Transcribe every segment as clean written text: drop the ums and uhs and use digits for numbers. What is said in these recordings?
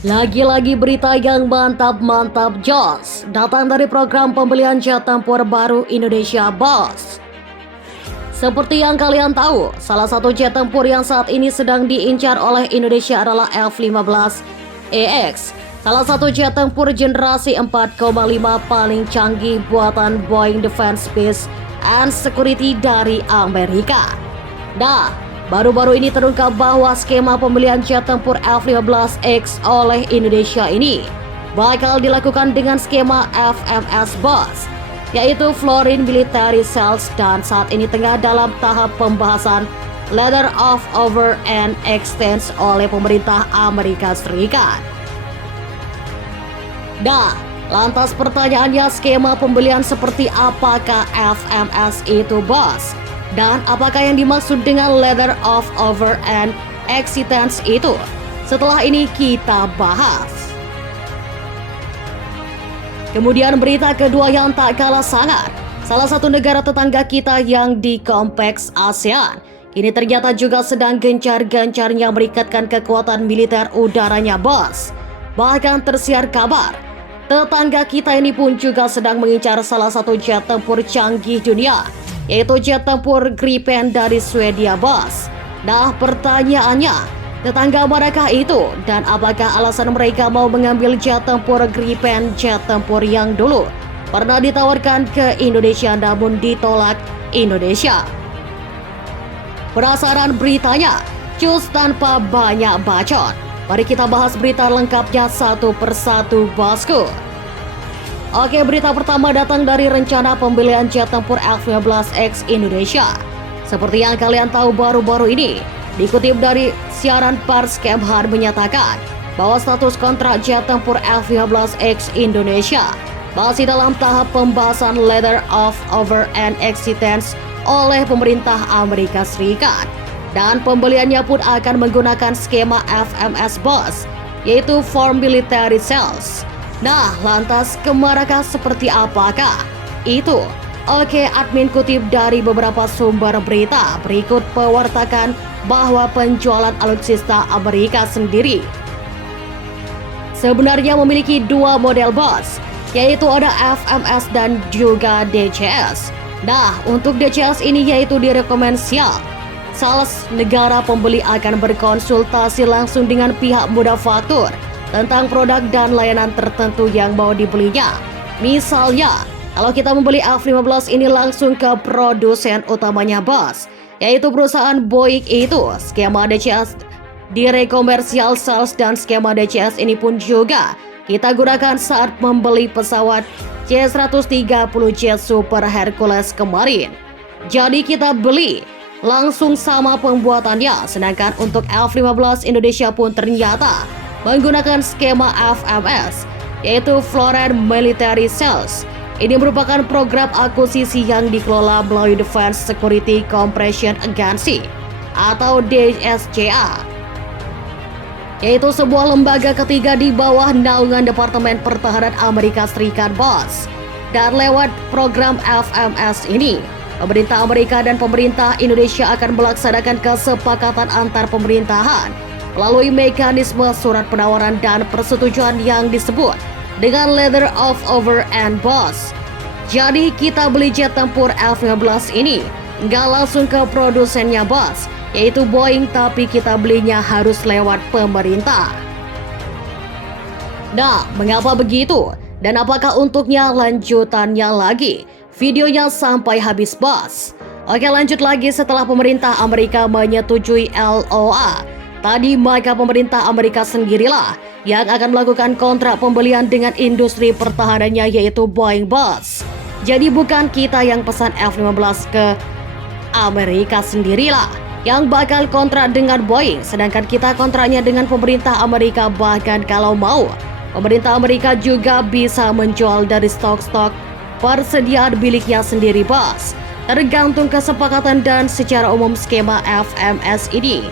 Lagi-lagi berita yang mantap-mantap jos datang dari program pembelian jet tempur baru Indonesia Bos. Seperti yang kalian tahu, salah satu jet tempur yang saat ini sedang diincar oleh Indonesia adalah F-15EX. Salah satu jet tempur generasi 4,5 paling canggih buatan Boeing Defense, Space and Security dari Amerika. Nah, baru-baru ini terungkap bahwa skema pembelian jet tempur F-15X oleh Indonesia ini bakal dilakukan dengan skema FMS Bos, yaitu Foreign Military Sales, dan saat ini tengah dalam tahap pembahasan Letter of Award and Extends oleh pemerintah Amerika Serikat. Nah, lantas pertanyaannya, skema pembelian seperti apakah FMS itu Bos? Dan apakah yang dimaksud dengan Letter of Award and Extends itu? Setelah ini kita bahas. Kemudian berita kedua yang tak kalah sangat, salah satu negara tetangga kita yang di kompleks ASEAN kini ternyata juga sedang gencar-gencarnya meningkatkan kekuatan militer udaranya Bos. Bahkan tersiar kabar, tetangga kita ini pun juga sedang mengincar salah satu jet tempur canggih dunia, yaitu jet tempur Gripen dari Swedia Bos. Nah, pertanyaannya, tetangga manakah itu dan apakah alasan mereka mau mengambil jet tempur Gripen, jet tempur yang dulu pernah ditawarkan ke Indonesia namun ditolak Indonesia? Penasaran beritanya? Cus tanpa banyak bacot, mari kita bahas berita lengkapnya satu persatu bosku. Oke, berita pertama datang dari rencana pembelian jet tempur F-15X Indonesia. Seperti yang kalian tahu, baru-baru ini dikutip dari siaran pers Kemhan menyatakan bahwa status kontrak jet tempur F-15X Indonesia masih dalam tahap pembahasan Letter of Award and Extends oleh pemerintah Amerika Serikat, dan pembeliannya pun akan menggunakan skema FMS Bos, yaitu Foreign Military Sales. Nah, lantas kemanakah, seperti apakah itu? Oke, admin kutip dari beberapa sumber berita berikut pewartakan bahwa penjualan alutsista Amerika sendiri sebenarnya memiliki dua model Bos, yaitu ada FMS dan juga DCS. Nah, untuk DCS ini yaitu direkomendasial. Sales negara pembeli akan berkonsultasi langsung dengan pihak manufaktur tentang produk dan layanan tertentu yang mau dibelinya. Misalnya, kalau kita membeli F-15 ini langsung ke produsen utamanya Bos, yaitu perusahaan Boeing itu, skema DCS direkomersial sales, dan skema DCS ini pun juga kita gunakan saat membeli pesawat C-130 Jet Super Hercules kemarin. Jadi kita beli langsung sama pembuatannya, sedangkan untuk F-15 Indonesia pun ternyata menggunakan skema FMS, yaitu Foreign Military Sales. Ini merupakan program akuisisi yang dikelola melalui Defense Security Cooperation Agency atau DSCA, yaitu sebuah lembaga ketiga di bawah naungan Departemen Pertahanan Amerika Serikat Bos. Dan lewat program FMS ini, pemerintah Amerika dan pemerintah Indonesia akan melaksanakan kesepakatan antar pemerintahan melalui mekanisme surat penawaran dan persetujuan yang disebut dengan Letter of Award and Bos. Jadi kita beli jet tempur F-15 ini nggak langsung ke produsennya Bos, yaitu Boeing, tapi kita belinya harus lewat pemerintah. Nah, mengapa begitu? Dan apakah untuknya? Lanjutannya lagi, videonya sampai habis Bos. Oke, lanjut lagi. Setelah pemerintah Amerika menyetujui LOA tadi, maka pemerintah Amerika sendirilah yang akan melakukan kontrak pembelian dengan industri pertahanannya, yaitu Boeing Bos. Jadi bukan kita yang pesan F-15 ke Amerika sendirilah yang bakal kontrak dengan Boeing, sedangkan kita kontraknya dengan pemerintah Amerika. Bahkan kalau mau, pemerintah Amerika juga bisa menjual dari stok-stok persediaan miliknya sendiri Bos. Tergantung kesepakatan, dan secara umum skema FMS ini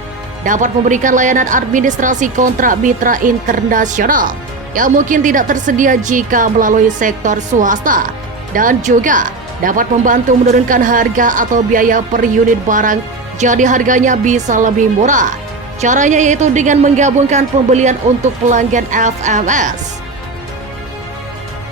dapat memberikan layanan administrasi kontrak mitra internasional yang mungkin tidak tersedia jika melalui sektor swasta, dan juga dapat membantu menurunkan harga atau biaya per unit barang, jadi harganya bisa lebih murah. Caranya yaitu dengan menggabungkan pembelian untuk pelanggan FMS.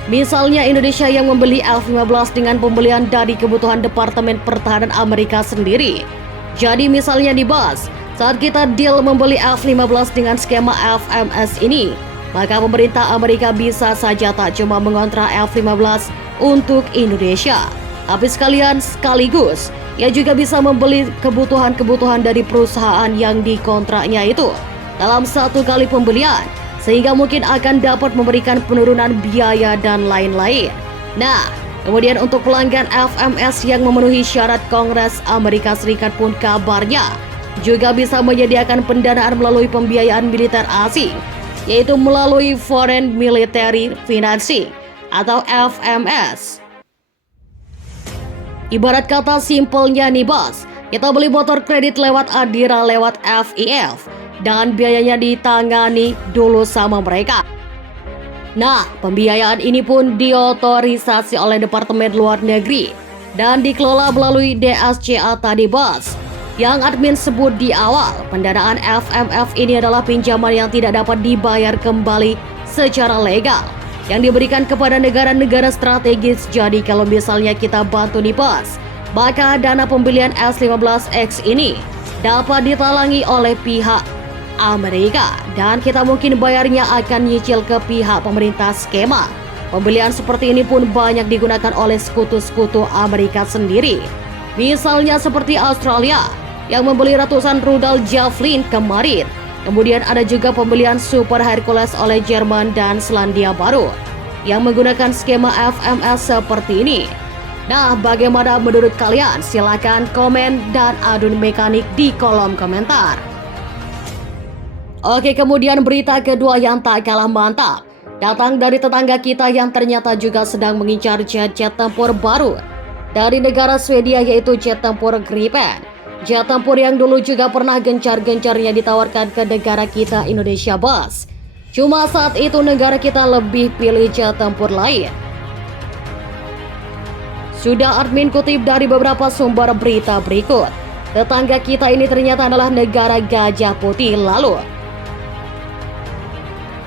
Misalnya Indonesia yang membeli F-15 dengan pembelian dari kebutuhan Departemen Pertahanan Amerika sendiri. Jadi misalnya di BAS, saat kita deal membeli F-15 dengan skema FMS ini, maka pemerintah Amerika bisa saja tak cuma mengontrak F-15 untuk Indonesia, tapi sekaligus ia juga bisa membeli kebutuhan-kebutuhan dari perusahaan yang dikontraknya itu dalam satu kali pembelian, sehingga mungkin akan dapat memberikan penurunan biaya dan lain-lain. Nah, kemudian untuk pelanggan FMS yang memenuhi syarat Kongres Amerika Serikat pun kabarnya juga bisa menyediakan pendanaan melalui pembiayaan militer asing, yaitu melalui Foreign Military Financing atau FMS. Ibarat kata simpelnya nih bos, kita beli motor kredit lewat Adira lewat FIF dan biayanya ditangani dulu sama mereka. Nah, pembiayaan ini pun diotorisasi oleh Departemen Luar Negeri dan dikelola melalui DSCA tadi bos. Yang admin sebut di awal, pendanaan FMF ini adalah pinjaman yang tidak dapat dibayar kembali secara legal yang diberikan kepada negara-negara strategis. Jadi kalau misalnya kita bantu nih bos, maka dana pembelian S-15X ini dapat ditalangi oleh pihak Amerika dan kita mungkin bayarnya akan nyicil ke pihak pemerintah. Skema pembelian seperti ini pun banyak digunakan oleh sekutu-sekutu Amerika sendiri. Misalnya seperti Australia yang membeli ratusan rudal Javelin kemarin. Kemudian ada juga pembelian Super Hercules oleh Jerman dan Selandia Baru yang menggunakan skema FMS seperti ini. Nah, bagaimana menurut kalian? Silakan komen dan adu mekanik di kolom komentar. Oke, kemudian berita kedua yang tak kalah mantap datang dari tetangga kita yang ternyata juga sedang mengincar jet-jet tempur baru dari negara Swedia, yaitu jet tempur Gripen. Jet tempur yang dulu juga pernah gencar-gencarnya ditawarkan ke negara kita Indonesia bos. Cuma saat itu negara kita lebih pilih jet tempur lain. Sudah admin kutip dari beberapa sumber berita berikut. Tetangga kita ini ternyata adalah negara gajah putih. Lalu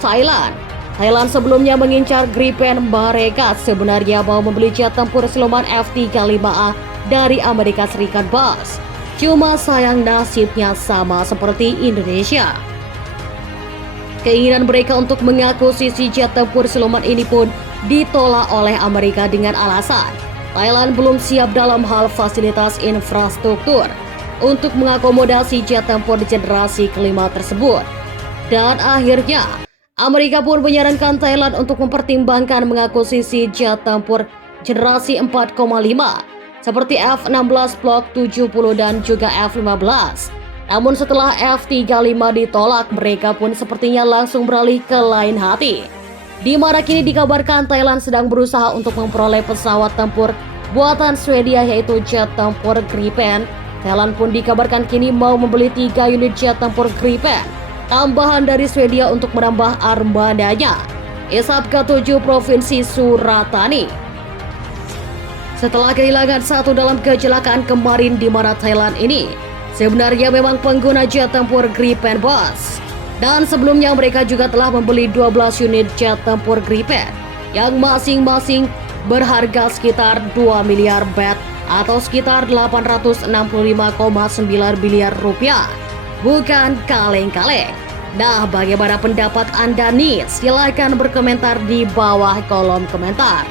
Thailand sebelumnya mengincar Gripen. Mereka sebenarnya mau membeli jet tempur siluman F-35A dari Amerika Serikat bos. Cuma sayang nasibnya sama seperti Indonesia. Keinginan mereka untuk mengakuisisi jet tempur siluman ini pun ditolak oleh Amerika dengan alasan Thailand belum siap dalam hal fasilitas infrastruktur untuk mengakomodasi jet tempur generasi kelima tersebut. Dan akhirnya Amerika pun menyarankan Thailand untuk mempertimbangkan mengakuisisi jet tempur generasi 4,5 seperti F-16 Block 70 dan juga F-15. Namun setelah F-35 ditolak, mereka pun sepertinya langsung beralih ke lain hati. Di mana kini dikabarkan Thailand sedang berusaha untuk memperoleh pesawat tempur buatan Swedia, yaitu jet tempur Gripen. Thailand pun dikabarkan kini mau membeli 3 unit jet tempur Gripen tambahan dari Swedia untuk menambah armadanya. Isap ke-7 Provinsi Suratani. Setelah kehilangan satu dalam kecelakaan kemarin, di mana Thailand ini sebenarnya memang pengguna jet tempur Gripen bos. Dan sebelumnya mereka juga telah membeli 12 unit jet tempur Gripen yang masing-masing berharga sekitar 2 miliar baht atau sekitar 865,9 miliar rupiah. Bukan kaleng-kaleng. Nah, bagaimana pendapat Anda nih? Silahkan berkomentar di bawah kolom komentar.